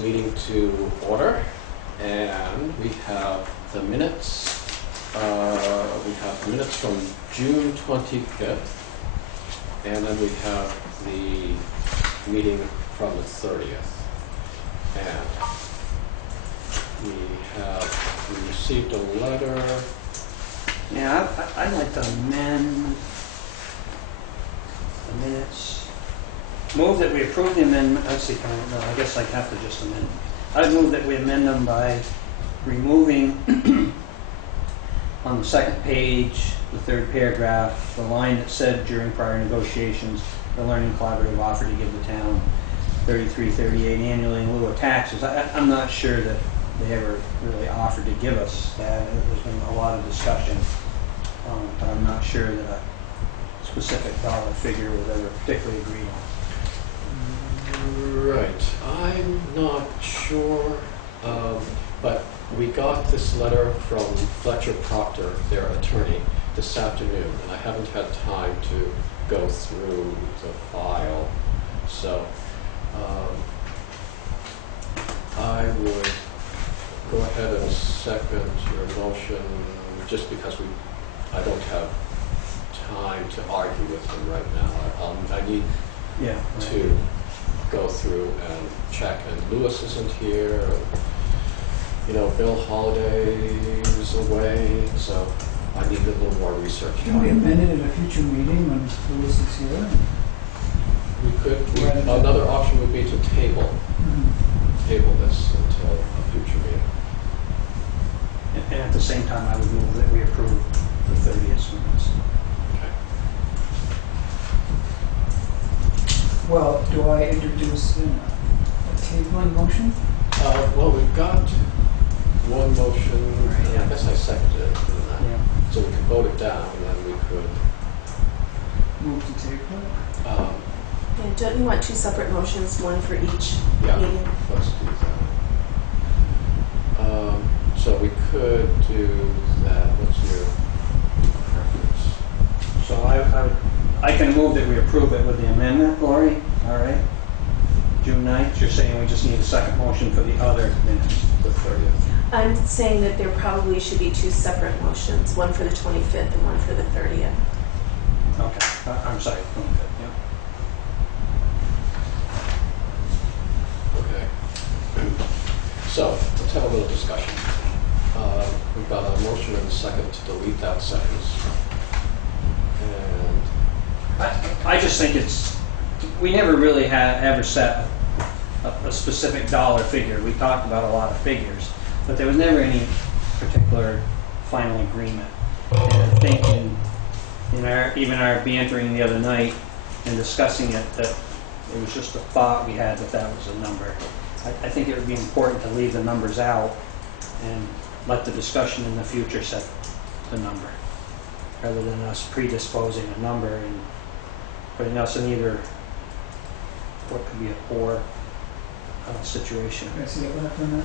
Meeting to order, and we have the minutes. We have the minutes from June 25th, and then we have the meeting from the 30th. And we received a letter. Yeah, I'd like to amend the minutes. Move that we approve the amendment. Let's see, no, I guess I have to just amend. I'd move that we amend them by removing on the second page, the third paragraph, the line that said during prior negotiations, the Learning Collaborative offered to give the town $33.38 annually in lieu of taxes. I'm not sure that they ever really offered to give us that. There's been a lot of discussion, but I'm not sure that a specific dollar figure was ever particularly agreed on. Right, I'm not sure, but we got this letter from Fletcher Proctor, their attorney, this afternoon, and I haven't had time to go through the file, so I would go ahead and second your motion just because I don't have time to argue with them right now. I need to go through and check, and Lewis isn't here, and, Bill Holiday is away, so I need a little more research. Can we amend it at a future meeting when Lewis is here? We could. Another option would be to table this until a future meeting. And at the same time, I would move that we approve the 30th minutes. Well, do I introduce a tabling motion? Well, we've got one motion, and I guess I seconded it, didn't I? Yeah. So we could vote it down, and then we could Move to table? Yeah, don't you want two separate motions, one for each meeting? Let's do that. So we could do that. What's your preference? So I can move that we approve it with the amendment, Lori. All right. June 9th, you're saying we just need a second motion for the other minutes, the 30th. I'm saying that there probably should be two separate motions, one for the 25th and one for the 30th. Okay. I'm sorry, 25th, yeah. Okay. So let's have a little discussion. We've got a motion and a second to delete that sentence. And I just think we never really ever set a specific dollar figure. We talked about a lot of figures, but there was never any particular final agreement. And I think in our bantering the other night and discussing it, that it was just a thought we had that was a number. I think it would be important to leave the numbers out and let the discussion in the future set the number, rather than us predisposing a number and putting us in either what could be a poor situation. Can I see it back on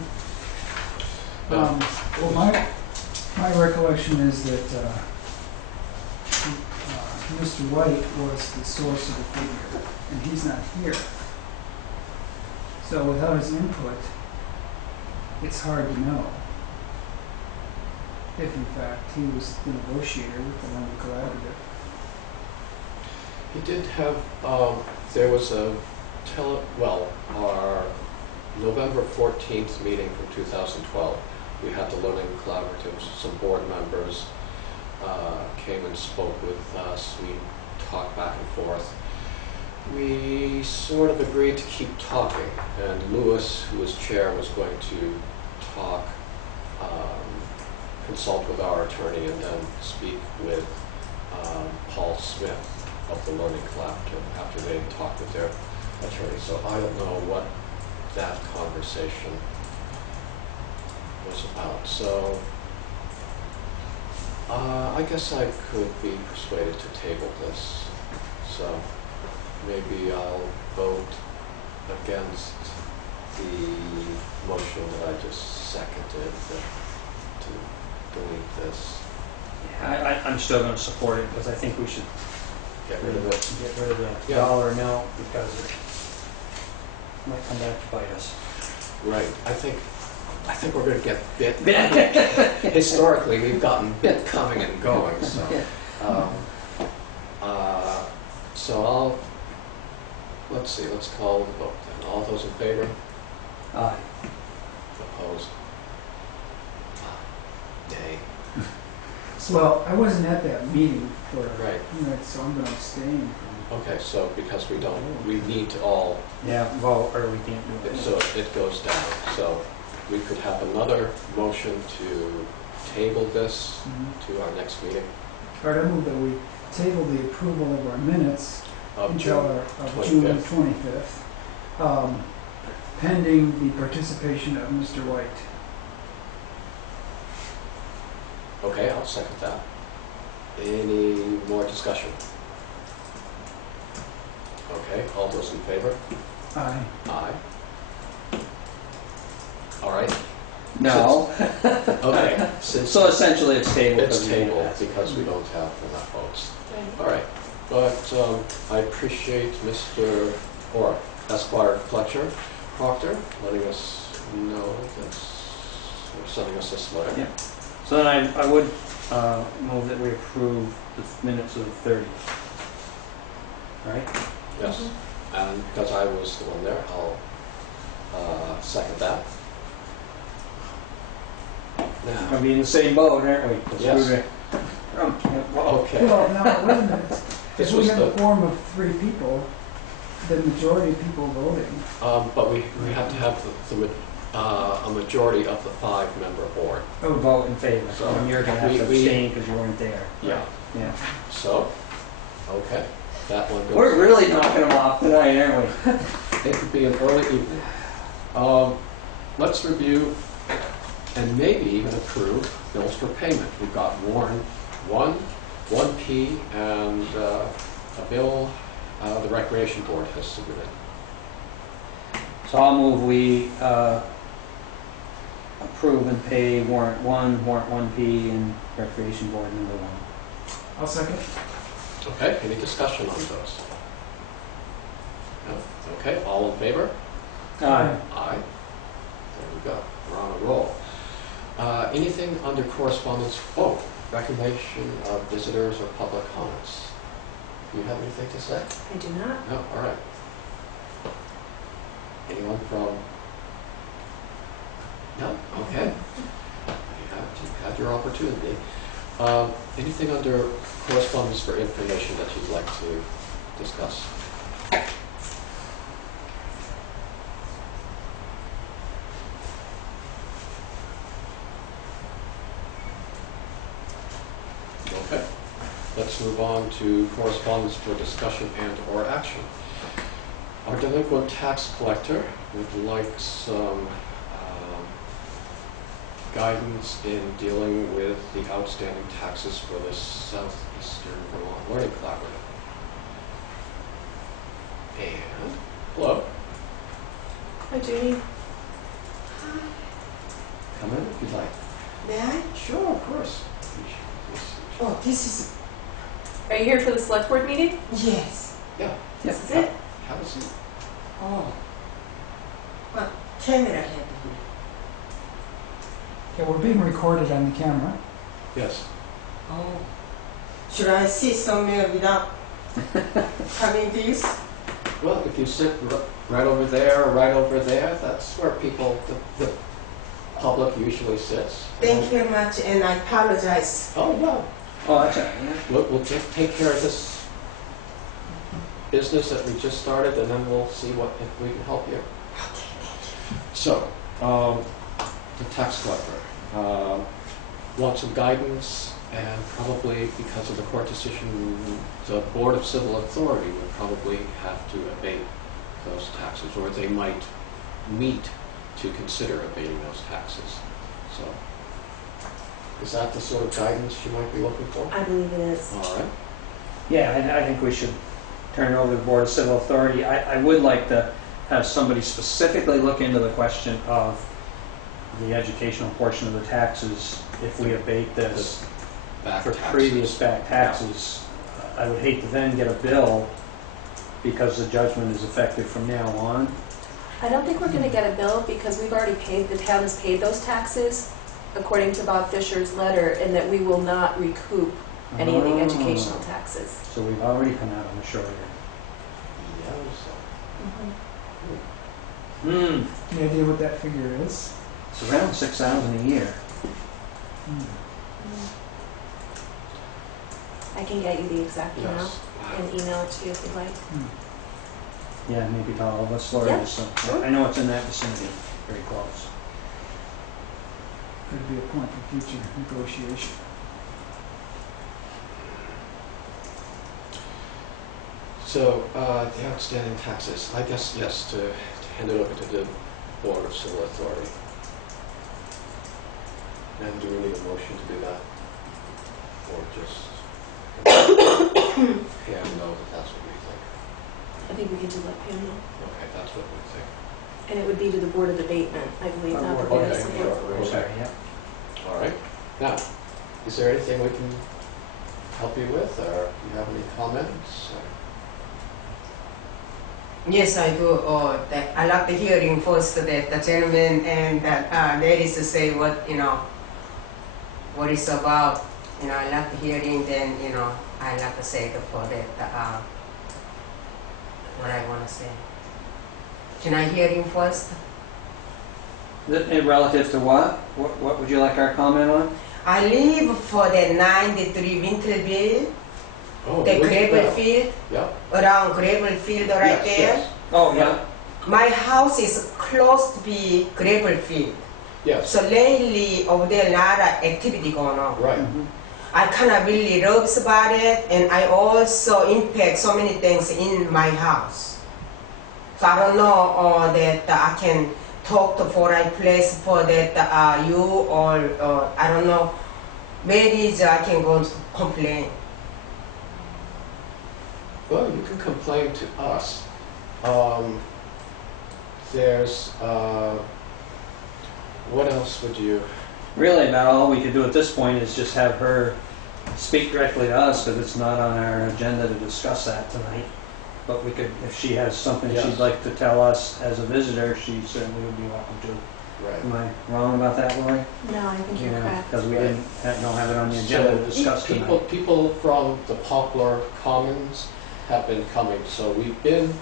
that? Well, my recollection is that Mr. White was the source of the figure, and he's not here. So without his input, it's hard to know if, in fact, he was the negotiator with the Learning Collaborative. he did have, there was our November 14th meeting from 2012, we had the Learning Collaborative, some board members came and spoke with us, we talked back and forth. We sort of agreed to keep talking, and Lewis, who was chair, was going to talk, consult with our attorney, and then speak with Paul Smith of the Learning Collaborative after they talked with their attorney. So I don't know what that conversation was about. So I guess I could be persuaded to table this. So maybe I'll vote against the motion that I just seconded to delete this. Yeah, I'm still gonna support it, because I think we should Get rid of it. get rid of the Yeah. dollar amount, because it might come back to bite us. Right. I think we're going to get bit. Historically, we've gotten bit coming and going. So, so let's see. Let's call the vote then. All those in favor? Aye. Opposed? Nay. Well, I wasn't at that meeting for Right. minutes, so I'm going to abstain. Okay. So because we need to all. Yeah, vote, or we can't do it. So it goes down. So we could have another motion to table this to our next meeting All right, I move that we table the approval of our minutes of until June June 25th. 25th, pending the participation of Mr. White. Okay, I'll second that. Any more discussion? Okay, all those in favor? Aye. Aye. All right, No. okay, since So essentially it's tabled. it's because we didn't tabled pass it. because we don't have enough votes. All right, but I appreciate Mr. or Esquire Fletcher Proctor letting us know this, or sending us this letter. Yeah. So then I would move that we approve the minutes of the 30th. Right? Yes, and because I was the one there, I'll second that. Gonna Now, be in the same boat, aren't we? 'Cause Yes. we were- well, okay, Well, now, wait a minute. This If was we have a the- quorum of 3 people, the majority of people voting. but we have to have a majority of the 5-member board. vote in favor. So, And you're gonna have to we- abstain because you weren't there. Yeah. Yeah. So, okay, that one goes. We're really knocking them off tonight, aren't we? It could be an early evening. Let's review and maybe even approve bills for payment. We've got Warren 1P, and a bill the Recreation Board has submitted. So I'll move we approve and pay warrant 1P, and Recreation Board number 1. I'll second. Okay, any discussion on those? No? Okay, all in favor? Aye. Aye. There we go. We're on a roll. Anything under correspondence? Oh, recognition of visitors or public comments. Do you have anything to say? I do not. No? All right. Anyone from? No? Okay. You had your opportunity. Anything under correspondence for information that you'd like to discuss? Okay, let's move on to correspondence for discussion and/or action. Our delinquent tax collector would like some guidance in dealing with the outstanding taxes for the Southeastern Vermont Learning Collaborative. And, hello, Hi, Judy. come in if you'd like. May I? Sure, of course. Oh, this is, Are you here for the select board meeting? yes. Yeah, This is it. have a seat. Oh. Well, camera had here. Yeah, we're being recorded on the camera. Yes. Oh. Should I sit somewhere without having this? Well, if you sit right over there or right over there, that's where people, the public usually sits. Thank you very much, and I apologize. Oh, no. Oh, that's right. We'll take care of this business that we just started, and then we'll see if we can help you. So, the tax collector wants some guidance, and probably because of the court decision, the Board of Civil Authority would probably have to abate those taxes, or they might meet to consider abating those taxes. So, is that the sort of guidance you might be looking for? I believe it is. All right. Yeah, I think we should turn it over to the Board of Civil Authority. I would like to have somebody specifically look into the question of the educational portion of the taxes if we abate this Back for taxes. previous back taxes. I would hate to then get a bill because the judgment is effective from now on. I don't think we're gonna get a bill because we've already paid, the town has paid those taxes according to Bob Fisher's letter, and that we will not recoup any of the Oh. educational taxes. So we've already come out on the short end. Hmm. Any idea what that figure is? It's around 6,000 a year. I can get you the exact amount Yes. and email it to you if you'd like. Yeah, maybe to all of us lawyers. So sure. I know it's in that vicinity, very close. Could be a point for future negotiation. So, the outstanding taxes, I guess, yes, to hand it over to the Board of Civil Authority. And do we need a motion to do that? Or just Pam know that that's what we think? I think we can do let Pam know. Okay, that's what we think. And it would be to the Board of Abatement, I believe, not the Board of Okay, Civil sure. Authority. Okay. Yeah. All right. Now, is there anything we can help you with, or do you have any comments? Yes, I do. I like the hearing first that the gentleman and that ladies to say what, what it's about. I like the hearing, then, I like to say for that, what I want to say. Can I hear him first? Relative to what? What would you like our comment on? I live for the 93 Winterville, Oh, the really? gravel Yeah. field, Yeah. around gravel field right Yes, there. yes. Oh, yeah. My house is close to be gravel field. Yes, So lately over there a lot of activity going on. right. Mhm. I kind of really nervous about it, and I also impact so many things in my house. So I don't know that I can talk to for a place for that you or I don't know. Maybe I can go to complain. Well, you can complain to us. There's, what else would you, Really, about all we could do at this point is just have her speak directly to us, because it's not on our agenda to discuss that tonight. But we could, if she has something Yes. she'd like to tell us as a visitor, she certainly would be welcome to. right. Am I wrong about that, Lori? No, I think you're correct. Because we Right. didn't don't have it on the agenda to discuss people, tonight. people from the Poplar Commons have been coming, so we've been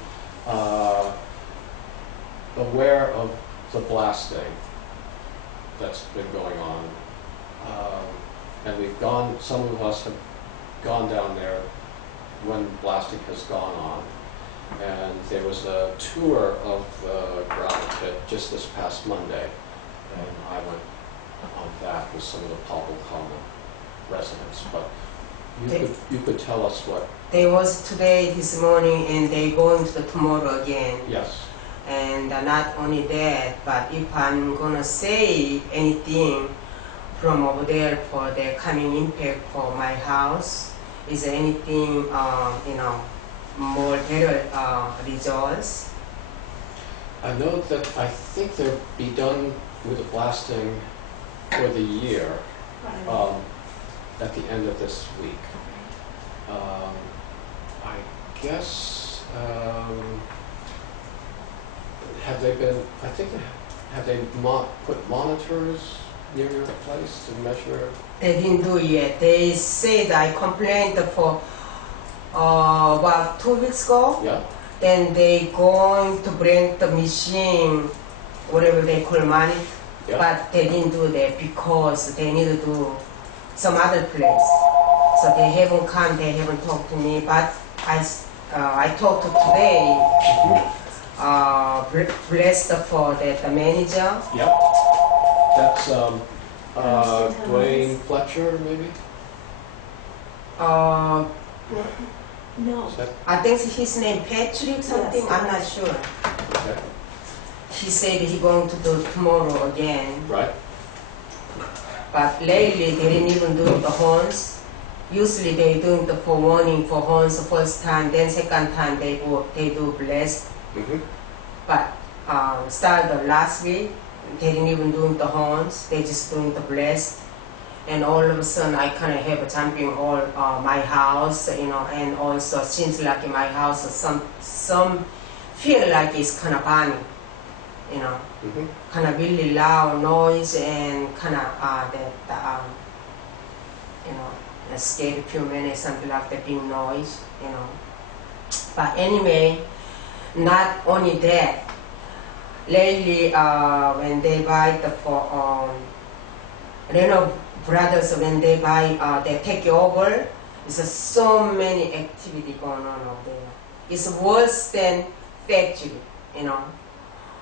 aware of the blasting that's been going on. And we've gone, some of us have gone down there when blasting has gone on. And there was a tour of the gravel pit just this past Monday, and I went on that with some of the Poplar Common residents. But you could tell us what, They was today, this morning, and they going to the tomorrow again. yes, And not only that, but if I'm gonna say anything from over there for the coming impact for my house, is there anything, more better results? I know that, I think they'll be done with the blasting for the year, Right. at the end of this week. I guess, have they been, I think, have they put monitors near your place to measure? They didn't do yet. They said I complained for about 2 weeks ago. Yeah, Then they going to bring the machine, whatever they call money, yeah, but they didn't do that because they need to do some other place. So they haven't come, they haven't talked to me, but I talked to today, blessed for the manager. yeah. That's, Dwayne Fletcher, maybe? No. Is that, I think his name Patrick something, Yes, I'm not yes. sure. okay, He said he going to do tomorrow again, right, but lately they didn't even do the horns. usually they doing the for warning for horns the first time, then second time they do blessed. Mm-hmm. But started last week, they didn't even doing the horns, they just doing the blessed. And all of a sudden I kind of have a jumping all my house, you know, and also seems like in my house some feel like it's kind of burning, you know, Mm-hmm. kind of really loud noise and kind of you know, a scared few minutes, something like the big noise, you know. But anyway, not only that, lately when they buy the brothers, when they buy, they take over, there's so many activity going on over there. It's worse than factory, you know.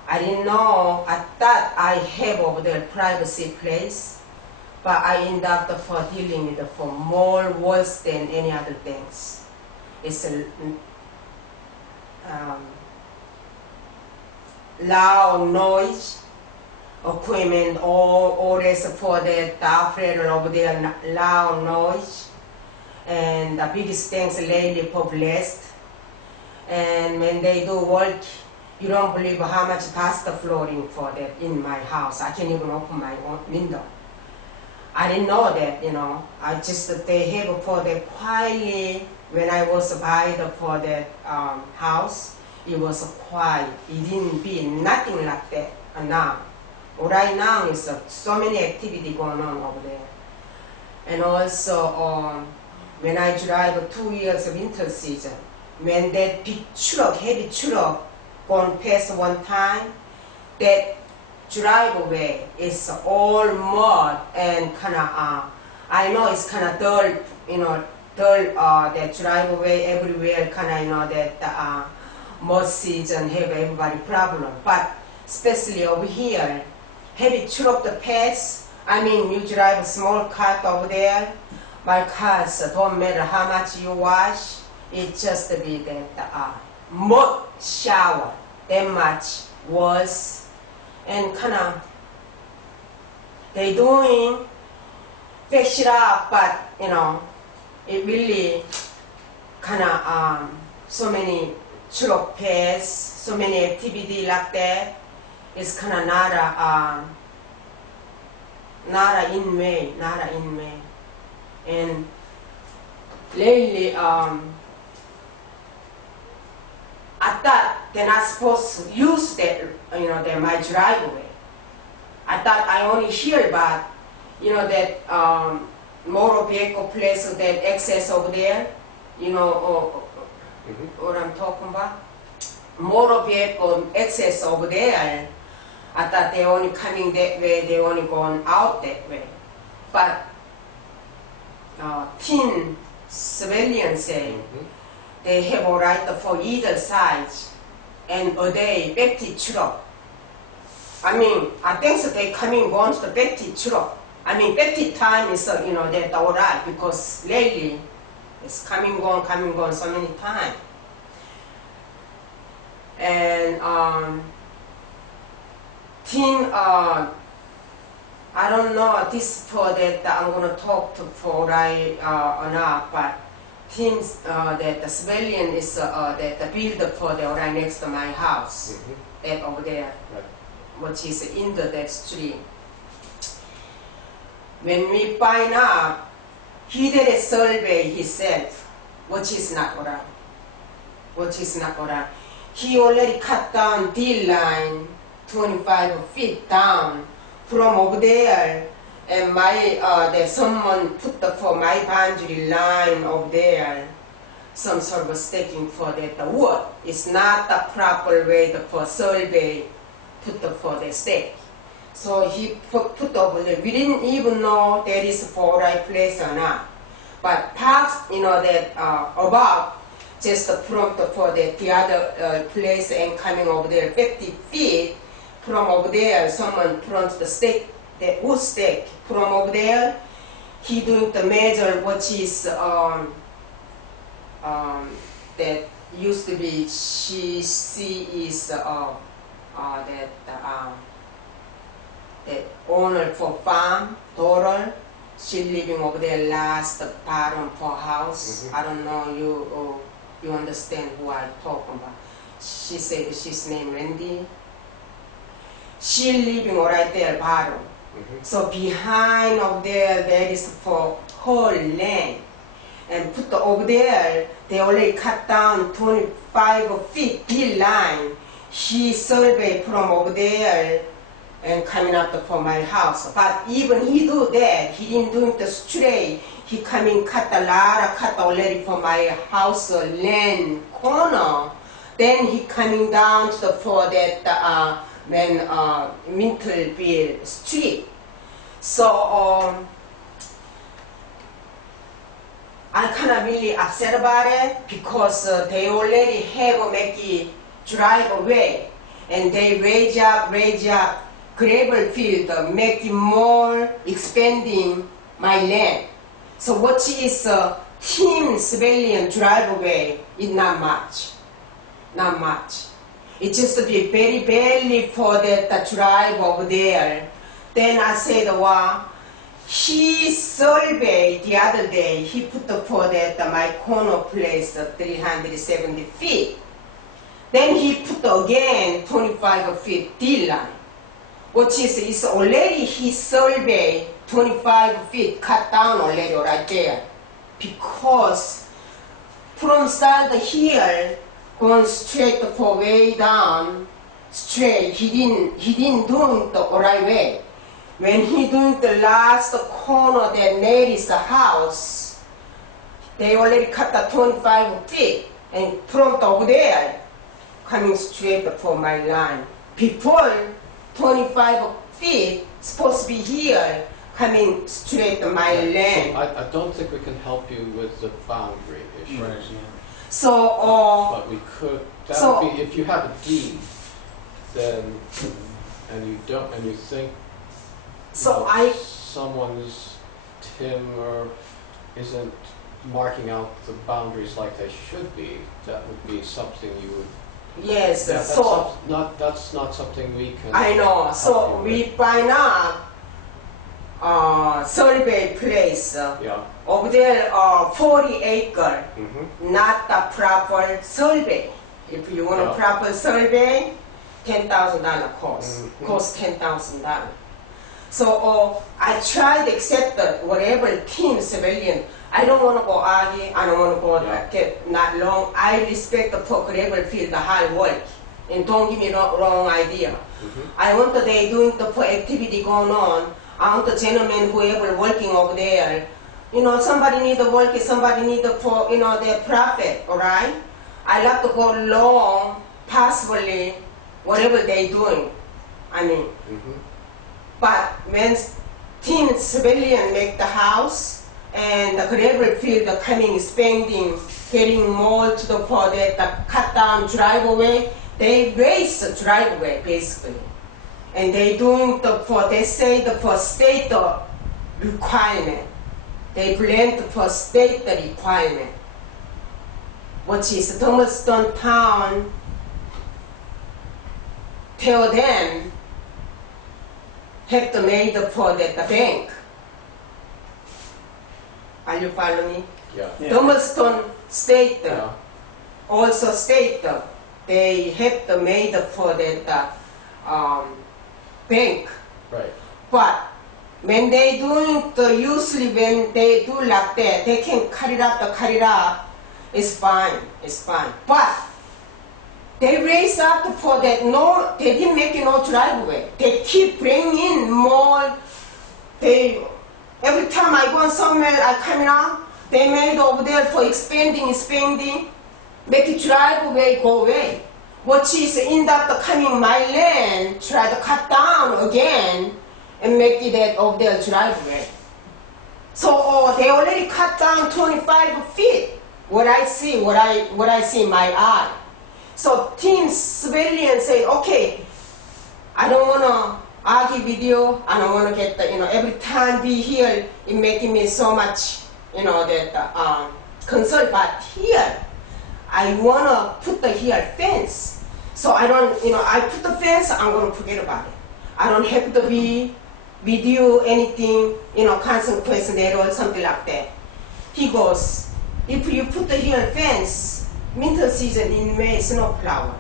I didn't know, I thought I have over there privacy place, but I end up for dealing with for more worse than any other things. It's a loud noise, equipment, all this for the operator over there, loud noise. And the biggest things lately populist. And when they do work, you don't believe how much dust flooring for that in my house. I can't even open my own window. I didn't know that, you know. I just, they have for the quietly, when I was by for that house, it was quiet. It didn't be nothing like that now. Right now, is so many activity going on over there. And also, when I drive 2 years of winter season, when that big truck, heavy truck, going past one time, that driveway is all mud and kind of, I know it's kind of dirt, you know, dirt, that driveway everywhere, kind of, you know, that mud season have everybody problem. But especially over here, heavy truck the pass, I mean, you drive a small car over there, my cars, don't matter how much you wash, it just be that mud shower, that much worse. And kind of, they doing, fix it up, but, you know, it really kind of, so many truck pairs, so many activity like that, it's kind of not a in way. And lately, I thought they're not supposed to use that, you know, my driveway. I thought I only hear about, you know, that motor vehicle place, that access over there, you know, what I'm talking about. Motor vehicle access over there. I thought they only coming that way, they only going out that way. But teen civilians say, they have a right for either side, and a day 50 truck. I mean, I think that they coming once the 50 truck. I mean, 50 times is, you know, that's all right, because lately it's coming, gone so many times. And teen, I don't know this for that I'm going to talk to for right or not, but teams that the civilian is that the builder for the right next to my house, that over there, Right. which is in that street. When we find out, he did a survey himself, which is not alright. He already cut down the line 25 feet down from over there, and my that someone put for my boundary line over there, some sort of staking for that the wood. It's not the proper way for survey put for the stake. So he put over there. We didn't even know that is for right place or not. But past, you know, that above, just the prompt for the other place and coming over there 50 feet from over there, someone put the stake, the wood stake from over there. He doing the measure, which is that used to be she is that owner for farm daughter, She living over there last bottom for house. Mhm. I don't know you understand who I talking about. She said she's named Randy. She living right there bottom. Mhm. So behind of there is for whole land. And put over there, they already cut down 25 feet bill line. He surveyed from over there and coming up for my house. But even he do that, he didn't do it straight. He coming cut a lot of cut already for my house land corner. Then he coming down to the for that Mintleville Street. So I kind of really upset about it because they already have a make driveway and they raise up gravel field, make it more expanding my land. So what is team civilian driveway is not much. It just be very barely for the drive over there. Then I said, well, he surveyed the other day, he put for that my corner place 370 feet. Then he put again 25 feet D line, which is already he surveyed 25 feet cut down already right there. Because from start here, going straight for way down, straight, he didn't do it the right way. When he doing the last corner that nearest the house, they already cut the 25 feet and from over there, coming straight for my line. Before 25 feet, supposed to be here, coming straight to my land. So I don't think we can help you with the boundary issues. Right, yeah. So, But we could, that so- would be, if you have a deed, then, and you think so that someone's timber isn't marking out the boundaries like they should be, that would be something you would. yes, That's so that's not something we can. I know. help So you we with. find out survey place Yeah. over there 40 acre, Mm-hmm. not the proper survey. If you want Yeah. a proper survey, $10,000 cost. Mhm. Cost $10,000. So I tried to accept whatever team civilian. I don't want to go argue. I don't want to go Yeah. get not long. I respect the gravel field, the hard work, and don't give me wrong idea. Mm-hmm. I want that they doing the activity going on. I want the gentleman, whoever working over there. You know, somebody need to work, somebody need to their profit, all right? I like to go long, possibly, whatever they doing. I mean, Mm-hmm. but when team civilian make the house and the gravel field are coming, spending, getting more to the for the cut down driveway, they raise the driveway basically. And they doing they say for state requirement. They blend for state requirement, which is Dummerston town tell them have to make for the bank. Are you follow me? Yeah. Yeah. Dummerston state Yeah. also state they have to make for the bank. Right. But when they doing usually when they do like that, they can cut it up. It's fine. But they raise up for that. No, they didn't make no driveway. They keep bringing in more. They every time I go somewhere, I come out. They made over there for expanding, make it driveway go away. Which is end up coming my land, try to cut down again and make it that over there driveway. So they already cut down 25 feet. What I see in my eye. So team civilian say, okay, I don't want to argue with you. I don't want to get every time be here, it making me so much, that concern. But here, I want to put the here fence. So I don't, I put the fence, I'm going to forget about it. I don't have to be with you anything, consequence there or something like that. He goes, if you put here fence, winter season in May, snow flower.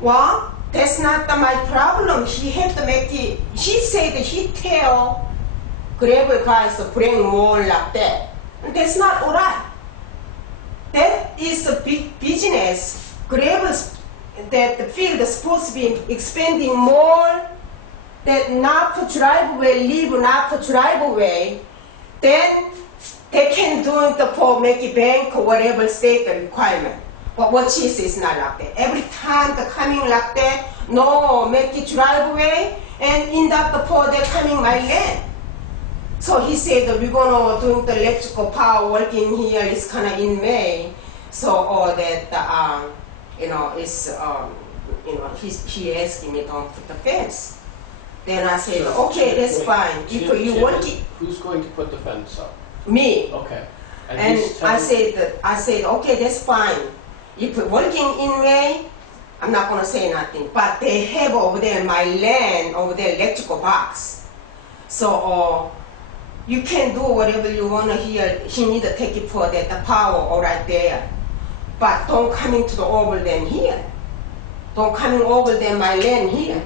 Well, that's not my problem. He had to make it. He said he tell gravel guys to bring more like that. And that's not alright. That is a big business. Gravel, that the field is supposed to be expanding more. That not for driveway, leave not for driveway. Then they can do it for make a bank or whatever state requirement. But what she says is not like that. Every time they're coming like that, no, make it driveway, and in that for they're coming my land. So he said that we're gonna do the electrical power working here is kind of in May. So that he asking me don't put the fence. Then I said, okay, that's fine. If you work it, Who's going to put the fence up? me. Okay. And he's I telling- said, okay, that's fine. If you're working in May, I'm not gonna say nothing. But they have over there my land, over there electrical box. So you can do whatever you wanna here. He need to take it for that the power all right there. But don't come into the over them here. Don't come over them my land here.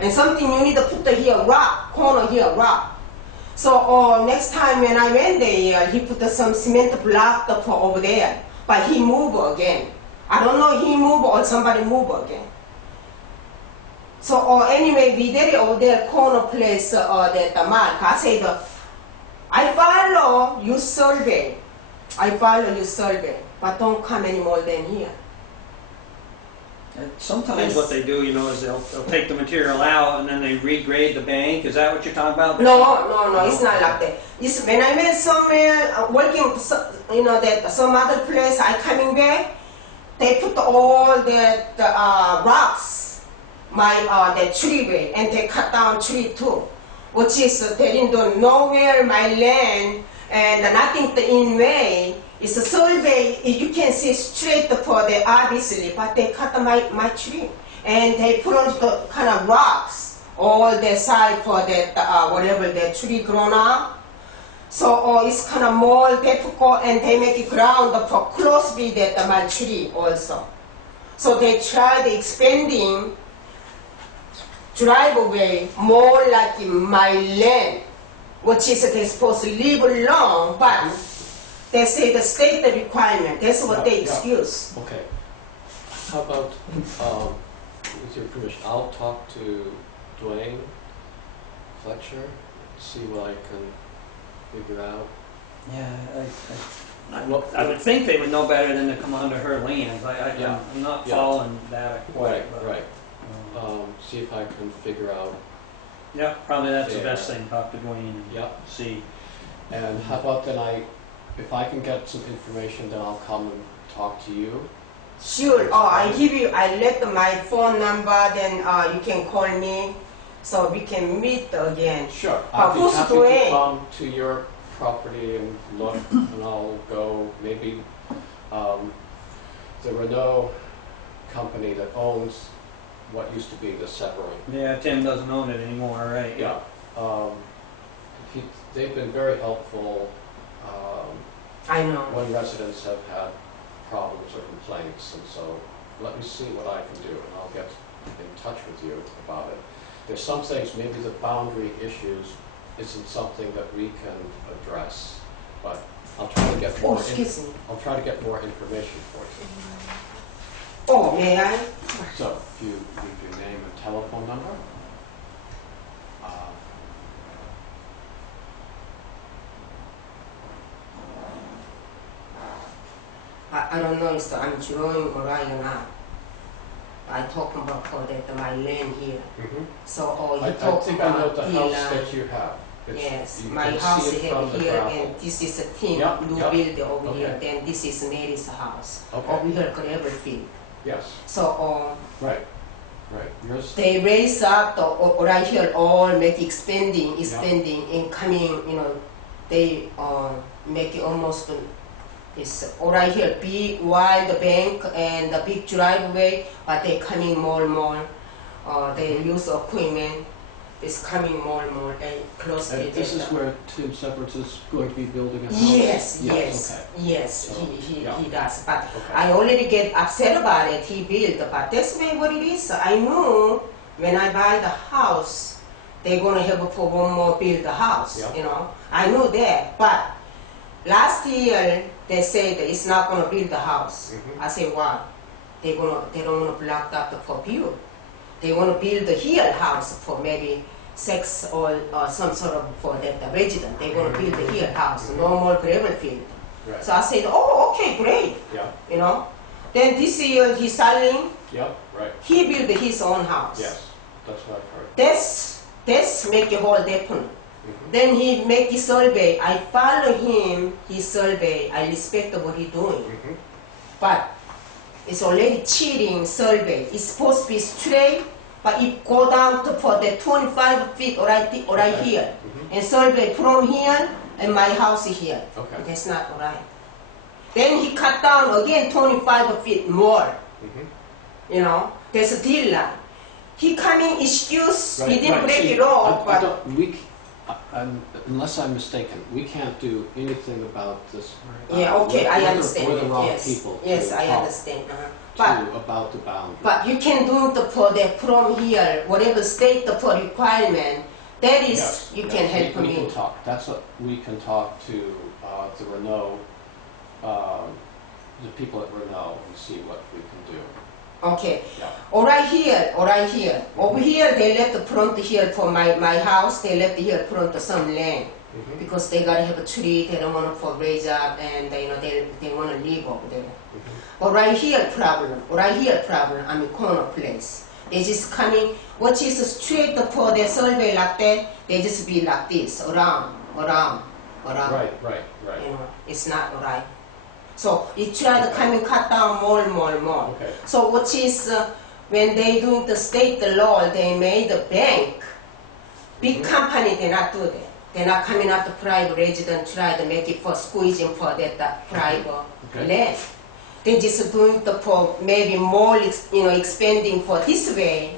And something you need to put the here rock, corner here rock. So next time when I went there, he put some cement block up over there, but he moved again. I don't know he moved or somebody moved again. So anyway, we did it over there corner place that the mark. I said, I follow you survey. I follow you survey, but don't come any more than here. And sometimes what they do, is they'll take the material out and then they regrade the bank. Is that what you're talking about? No, it's not like that. It's when I went somewhere working, that some other place, I coming back, they put all the rocks, the tree way, and they cut down tree too, which is they didn't do nowhere my land and nothing in May. It's a survey, you can see straight for the obviously, but they cut my tree. And they put on the kind of rocks, all the side for that, whatever the tree grown up. So it's kind of more difficult and they make it ground for close with that my tree also. So they tried expanding driveway more like in my land, which is they're supposed to live long, but they say the state requirement, that's what they excuse. Okay. How about, with your permission, I'll talk to Dwayne Fletcher, see what I can figure out. Yeah, I would think they would know better than to come onto her land. Yeah. I'm not Yeah. following that quite. Right. See if I can figure out. Yeah, probably that's the Yeah. best thing. Talk to Dwayne and Yeah. see. And how about then if I can get some information, then I'll come and talk to you. Sure, I let my phone number, then you can call me, so we can meet again. Sure. I'll be who's happy Dwayne? to come to your property and look, and I'll go maybe the Renault company that owns what used to be the Severing. Yeah, Tim doesn't own it anymore, right? Yeah. They've been very helpful I know. when residents have had problems or complaints, and so let me see what I can do, and I'll get in touch with you about it. There's some things, maybe the boundary issues isn't something that we can address, but I'll try to get more. Excuse me. I'll try to get more information for you. Oh, may I? So, if you leave your name and telephone number. I don't know if I'm drawing right or not. I talk about my land here. So I he talk think I know about the he house land. that you have. Yes, you my can house see it here, from the gravel. and this is a team Yep, new yep. building over Okay. here. Then this is Mary's house. Okay. Over here, gravel field. Yes, So right. Yours. they raise up the right here, all make expanding, and coming. They make it almost. It's all right here, big wide bank and the big driveway, but they coming more and more. They use equipment. it's coming more and more close to And each this is other. where Tim Sepperts is going to be building a house? Yes, Yes, yes, okay. yes, So, he yeah. does. But Okay. I already get upset about it. He built, but that's way what it is. I knew when I buy the house, they're gonna have for one more build the house. Yeah. You know, I knew that. But last year they said that it's not gonna build the house. Mhm. I said, why? They don't wanna block up the for view. They wanna build a hill house for maybe sex or some sort of for the resident. They wanna build a hill house, no more gravel field. Right. So I said, oh, okay, great, Yeah, you know. Then this year he's selling, yeah, right. he built his own house. Yes, that's what I've heard. That's make a whole different. Mhm. Then he make the survey. I follow him, his survey. I respect what he doing. Mhm. But it's already cheating survey. It's supposed to be straight, but it go down to for the 25 feet right Okay. here. Mhm. And survey from here and my house here. Okay. That's not right. Then he cut down again 25 feet more. Mhm. You know, there's a deal line. He coming excuse, he Right, didn't right. break See, it all, I but don't- we c- unless I'm mistaken, we can't do anything about this. yeah, okay, I We're understand. the wrong Yes, people yes, to I talk understand. to about the boundary. But you can do the for the from here, whatever state the for requirement. That is, Yes, you yes, can help we me. can talk. That's what we can talk to the Renault, the people at Renault, and see what we can do. Okay. Yeah. All right here, all right here. Over here, they left the front here for my house. They left here front some land Mhm. because they gotta have a tree. They don't want to for raise up, and they want to live over there. Mhm. But right here problem, right here problem. I mean corner place. They just coming. What is straight for the survey like that? They just be like this around. Right, right, right. You know, it's not right. So you try to come and cut down more and more and more. Okay. So what is when they doing the state law, they made a bank. Big Mhm. company, they not do that. They're not coming out to private resident, try to make it for squeezing for that private Okay. land. They just doing the for maybe more, expanding for this way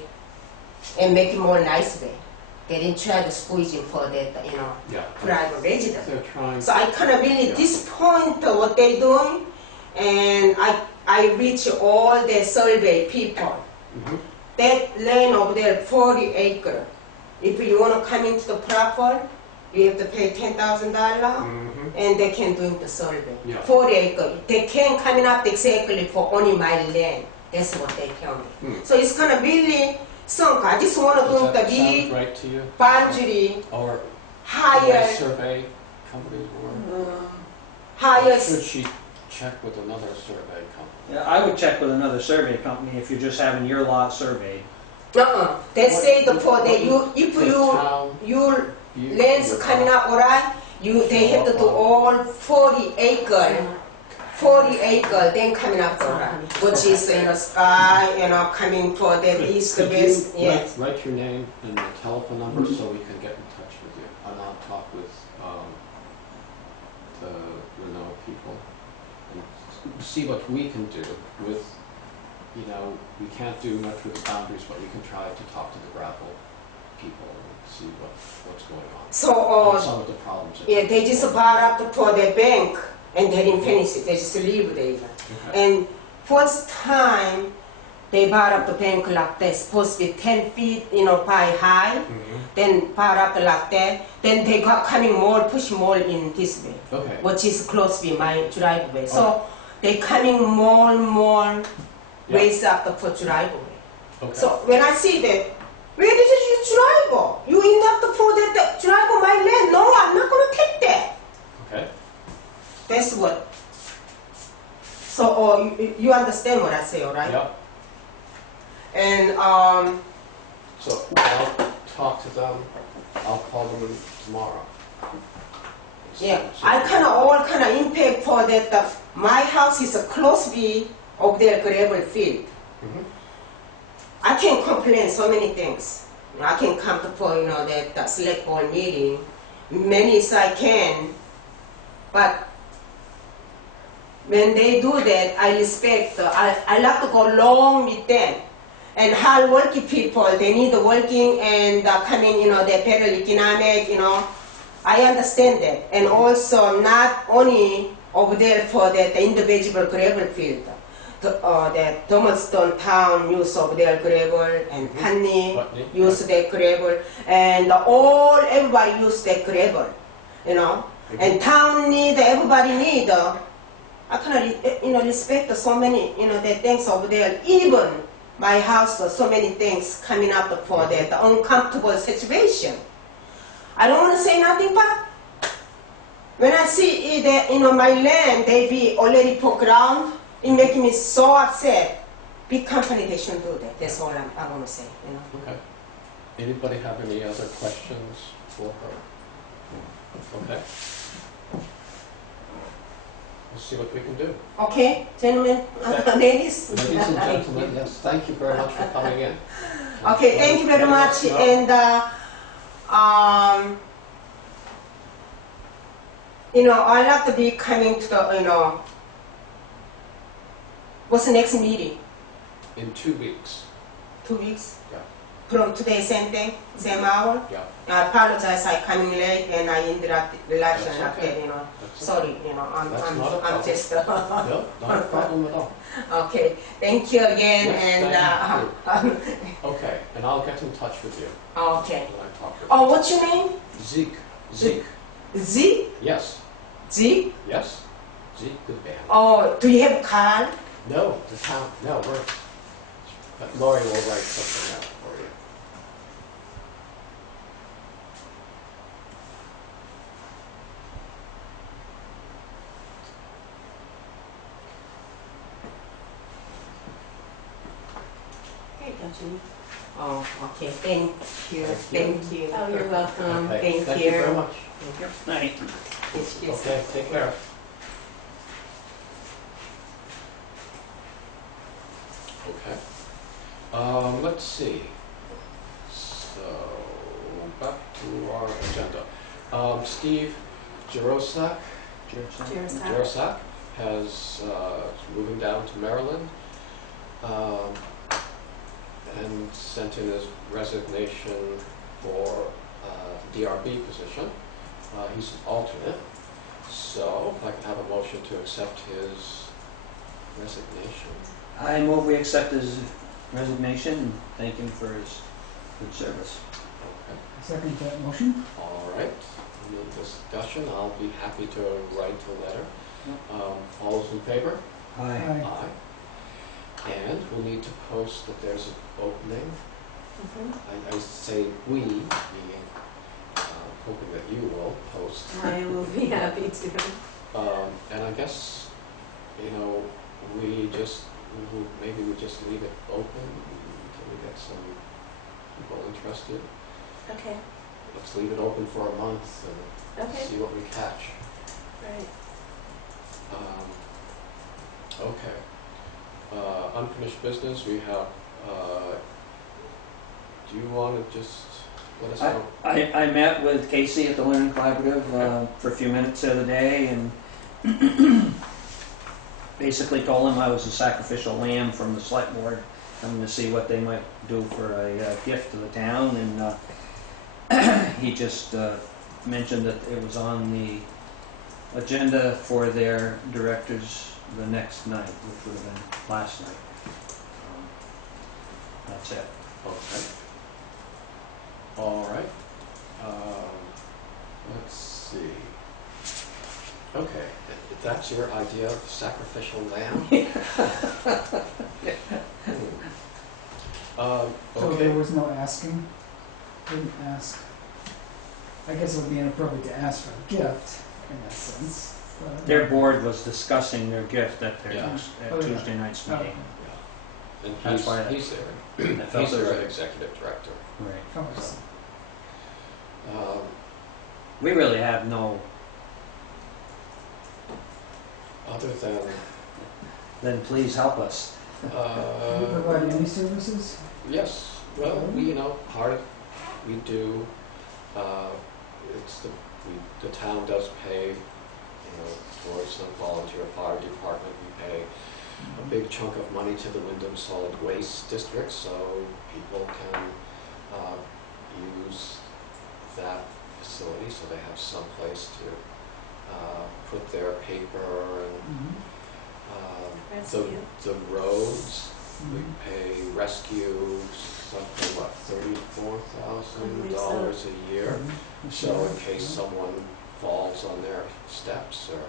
and make it more nice way. They didn't try to squeeze it for that, Yeah. private resident. They're trying. So I kind of really Yeah. disappoint what they're doing, and I reach all the survey people. Mhm. That land over there, 40 acre. If you want to come into the property, you have to pay $10,000, Mhm. and they can do the survey. Yeah. 40 acre. They can't come up exactly for only my land. That's what they tell me. Hmm. So it's kind of really sunk. I just want to Does do that the sound big right to you? boundary Or higher, survey companies or? higher. Should she check with another survey company? Yeah, I would check with another survey company if you're just having your lot surveyed. They say the for the if The you town, your you- lands your coming up, alright, they have to do all 40 acre. 40 acre, then coming up, alright, which is sky, coming for the east, Could west, you yes. write your name and the telephone number so we can get in touch with you? And I'll talk with the Renault people and see what we can do with, we can't do much with the boundaries, but we can try to talk to the gravel people and see what's going on. So, And some of the problems. that- yeah, they just bought up for the bank and they didn't finish it, they just leave it even. Okay. And first time they bought up the bank like that, supposed to be 10 feet, by high. Mhm. Then power up like that. Then they got coming more, push more in this way, Okay. which is close to my driveway. Okay. So they coming more and more Yeah. raise up the for driveway. Okay. So when I see that, where did you drive? You enough to for that drive on my land? No, I'm not gonna take that. Okay. That's what. So you understand what I say, all right? Yep. And So I'll talk to them. I'll call them tomorrow. yeah, So- I kind of impact for that. My house is a close be of their gravel field. Mhm. I can complain so many things. I can come to for that select board meeting, many as I can, but when they do that, I respect. I like to go along with them. and hard working people, they need working and coming, they're very economic, I understand that. And also not only over there for the individual gravel field. The Dummerston town use of their gravel, and Putney use their gravel, and everybody use their gravel, And town need, everybody need. I cannot, respect so many, the things over there. Even my house, so many things coming up for the uncomfortable situation. I don't want to say nothing, but when I see that, my land, they be already put ground, it makes me so upset. Big company, they shouldn't do that. That's all I want to say, Okay. Anybody have any other questions for her? Okay. We'll see what we can do. Okay, gentlemen, ladies. Ladies and gentlemen, yes, thank you very much for coming in. Okay, thank you very much. And I'd like to be coming to the, what's the next meeting? In 2 weeks. 2 weeks? Yeah. From today, same thing, same hour? Yeah. I apologize, I coming late and I interrupted the election. That's okay. Okay, That's sorry, That's not a I'm problem. just. No, not a problem at all. Okay, thank you again. Yes, and Okay, and I'll get in touch with you okay. when I talk with Oh, what's your name? Zeke. Zeke. Z? Yes. Z? Yes. Zeke, good band. Oh, do you have a car? No, the town, no, but Lori will write something out for you. Here you go, Judy. Oh, okay, thank you, Thank thank you. Oh, you're welcome. Okay, Thank you very you. much. Night. Yes, yes. Okay, take care. Okay. Let's see. So, back to our agenda. Steve Jarosak Cheers. has moving down to Maryland and sent in his resignation for the DRB position. He's an alternate, so if I can have a motion to accept his resignation. I move we accept his resignation and thank him for his good service. Okay. I second that motion. All right. Any discussion? I'll be happy to write a letter. All those in favor? Aye. Aye. And we'll need to post that there's an opening. Mhm. I say we, meaning hoping that you will post. I will be happy to. And I guess, maybe we just leave it open until we get some people interested. Okay. Let's leave it open for a month and Okay. see what we catch. Right. Okay. Unfinished business, we have, do you want to just let us know? I met with Casey at the Learning Collaborative for a few minutes the other day and basically told him I was a sacrificial lamb from the select board, coming to see what they might do for a gift to the town, and he just mentioned that it was on the agenda for their directors the next night, which would have been last night. That's it. Okay. All right. Let's see. Okay, if that's your idea of sacrificial lamb. So Okay. there was no asking? Didn't ask. I guess it would be inappropriate to ask for a gift in that sense. but- Their board was discussing their gift at their Yeah. at Oh, yeah. Tuesday night's Oh, meeting. And That's why he's there. I felt He's there was their a- executive director. Right. covers. We really have no, Other than, then please help us. Do you provide any services? yes, well, we, part of, we do, the town does pay, for some volunteer fire department, we pay a big chunk of money to the Wyndham Solid Waste District, so people can use that facility, so they have some place to put their paper and Rescue. the roads. We pay rescue something, what, $34,000 a year. So in case someone falls on their steps, or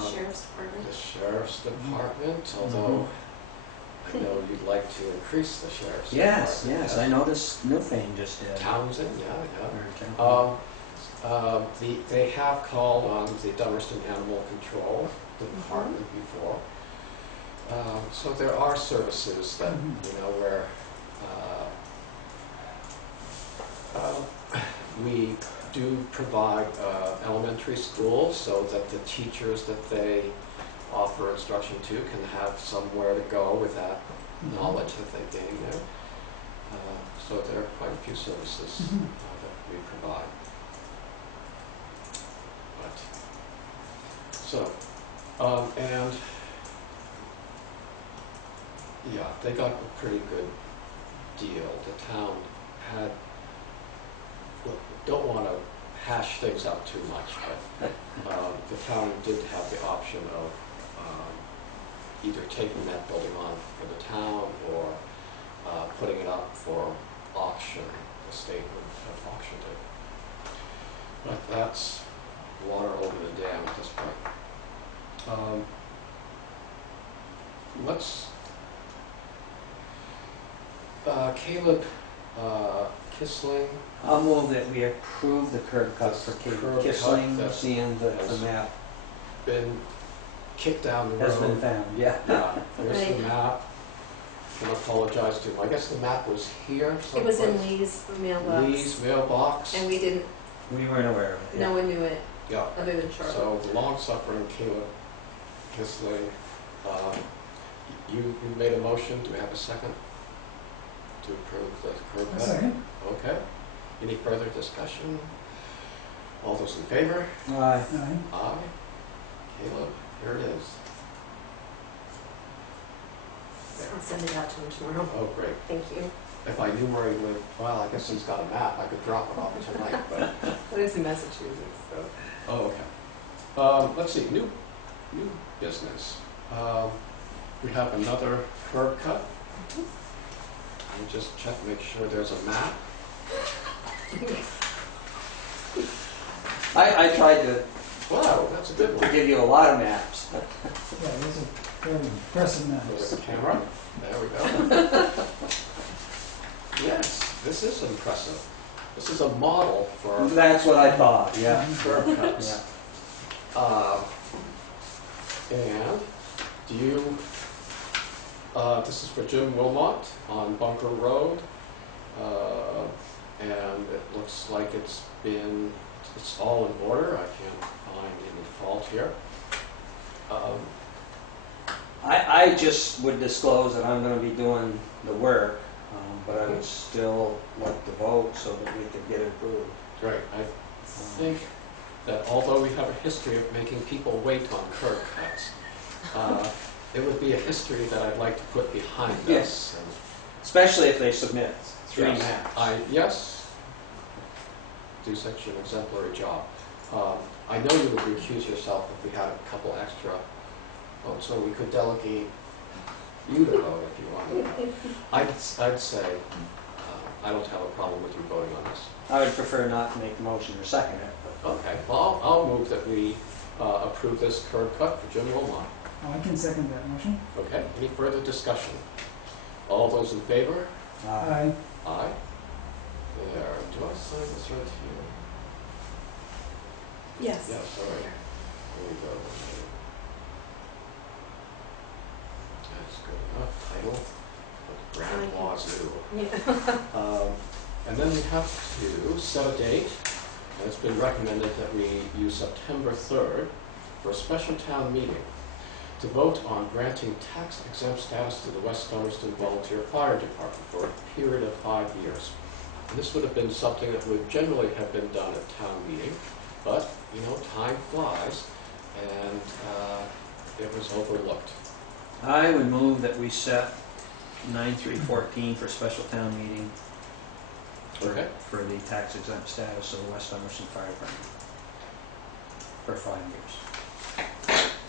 Sheriff's Department. the sheriff's department, although I know you'd like to increase the sheriff's Yes, department. yes, I noticed Newfane just did. Townsend, yeah. Or Townsend. They have called on the Dummerston Animal Control Department before. So there are services that, where we do provide elementary schools so that the teachers that they offer instruction to can have somewhere to go with that knowledge that they gain there. So there are quite a few services that we provide. And yeah, they got a pretty good deal. The town had, well, don't want to hash things out too much, but the town did have the option of either taking that building on for the town or putting it up for auction. The state would have auctioned it. But that's water over the dam at this point. Caleb Kissling. I'll move that we approve the curb cut for Curb Caleb cut Kissling, that seeing the has map Been kicked down the has been road. found, yeah. Yeah, there's the Right. map. Can apologize to him. I guess the map was here It was in someplace. Lee's mailbox. Lee's mailbox. And we didn't, We weren't aware of it. no one knew it, Yeah. other than Charlotte. So the long-suffering Caleb Kissling, you made a motion. Do we have a second to approve the curb A cut? second. Okay. Any further discussion? All those in favor? Aye. Aye. Aye. Caleb, here it is. I'll send it out to him tomorrow. Oh, great. Thank you. If I knew where he lived, well, I guess he's got a map. I could drop it off tonight, but. What is in Massachusetts, so. Oh, okay. Let's see, new business. We have another curb cut. Let me just check, make sure there's a map. I tried to Wow, that's a good one. give you a lot of maps. Yeah, those are very impressive There's maps. a camera. There we go. Yes, this is impressive. This is a model for That's what I thought, yeah. curb cuts. Yeah. And do you, this is for Jim Wilmot on Bunker Road. And it looks like it's all in order. I can't find any fault here. I just would disclose that I'm gonna be doing the work, but I would still like to vote so that we could get it approved. Right, I think that although we have a history of making people wait on curb cuts, it would be a history that I'd like to put behind us. Yes. Especially if they submit three Yes, maps. Yes, do such an exemplary job. I know you would recuse yourself if we had a couple extra votes, so we could delegate you to vote if you wanted. I'd say I don't have a problem with you voting on this. I would prefer not to make the motion or second it, but Okay, well, I'll move that we approve this curb cut for Jim Wilmot. Oh, I can second that motion. Okay, any further discussion? All those in favor? Aye. Aye. There, do I sign this right here? Yes. Yes, all right. Here we go. That's good enough. Title, what grand laws do. Yeah. And then we have to set a date. And it's been recommended that we use September 3rd for a special town meeting to vote on granting tax exempt status to the West Dummerston Volunteer Fire Department for a period of 5 years. And this would have been something that would generally have been done at town meeting, but, time flies, and it was overlooked. I would move that we set 9/3/14 for special town meeting Okay. for the tax exempt status of the West Dummerston Fire Department for 5 years.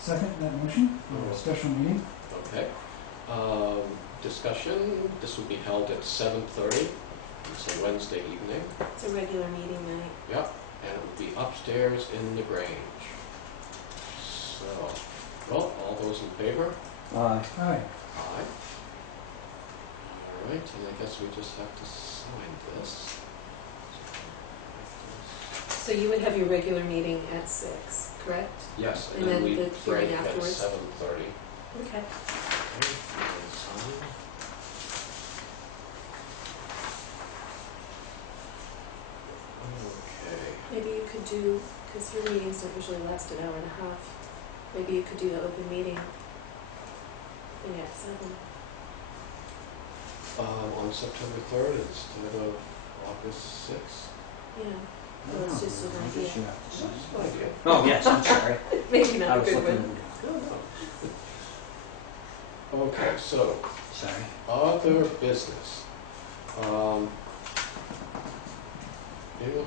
Second that motion for a special meeting. Okay. Discussion, this will be held at 7:30. It's a Wednesday evening. It's a regular meeting night. Yep, and it will be upstairs in the Grange. So, well, all those in favor? Aye. Aye. Aye. All right, and I guess we just have to sign this. So you would have your regular meeting at 6, correct? Yes, and And then then we the break hearing at afterwards? 7:30. Okay. Okay, and sign. Okay. Maybe you could do, because your meetings don't usually last an hour and a half, maybe you could do the open meeting thing at 7. On September 3rd instead of August 6th. Yeah, well, it's just an I idea. guess you have to sign. Good idea. Oh, yes, I'm sorry. Maybe I not a was good looking one. Okay, so, Sorry. other business. Anyone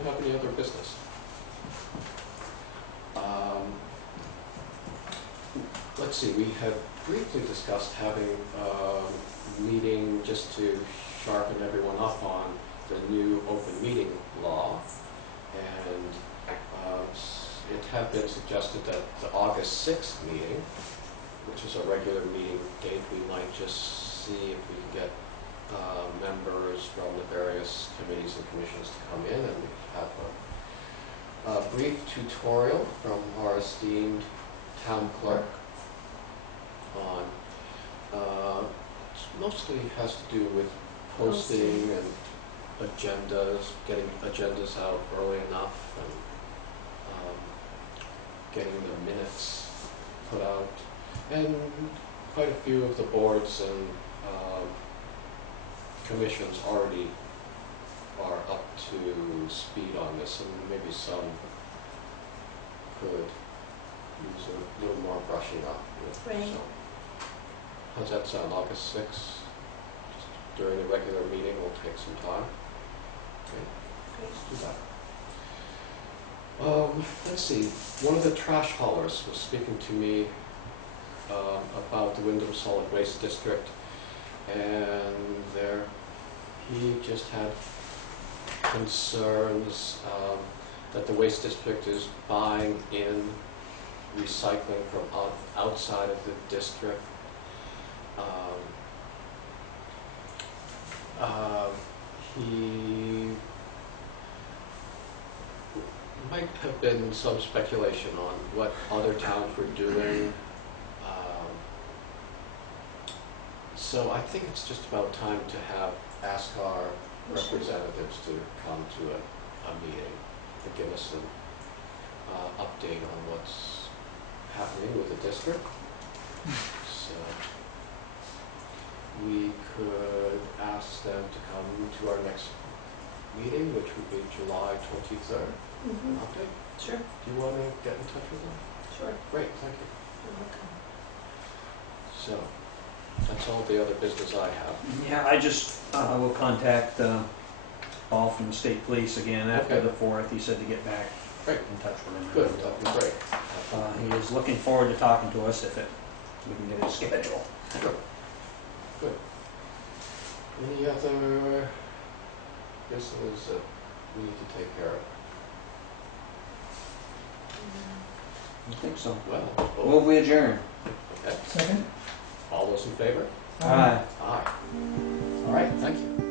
have any other business? Let's see, we had briefly discussed having a meeting just to sharpen everyone up on the new open meeting law. And it had been suggested that the August 6th meeting, which is a regular meeting date, we might just see if we can get members from the various committees and commissions to come in and have a brief tutorial from our esteemed town clerk on, mostly has to do with posting and agendas, getting agendas out early enough, and getting the minutes put out. And quite a few of the boards and commissions already are up to speed on this, and maybe some could use a little more brushing up with. Right. So, how's that sound, August 6th? Just during the regular meeting, we'll take some time. Okay, Great. let's do that. Let's see, one of the trash haulers was speaking to me about the Wyndham Solid Waste District, and he just had concerns that the waste district is buying in recycling from outside of the district. He might have been some speculation on what other towns were doing. So I think it's just about time to ask our representatives to come to a meeting to give us an update on what's happening with the district. So we could ask them to come to our next meeting, which would be July 23rd. Mm-hmm. Update. Sure, Do you want to get in touch with them? sure. Great, thank you. You're welcome. So that's all the other business I have. Yeah, I just will contact Paul from the state police again after Okay. the 4th. He said to get back Great. in touch with him. Good, that'd be great. He is looking forward to talking to us if we can get his schedule. Sure. Good. Any other business that we need to take care of? I think so. Well, Will we adjourn? okay. Second? All those in favor? Aye. Aye. All right, thank you.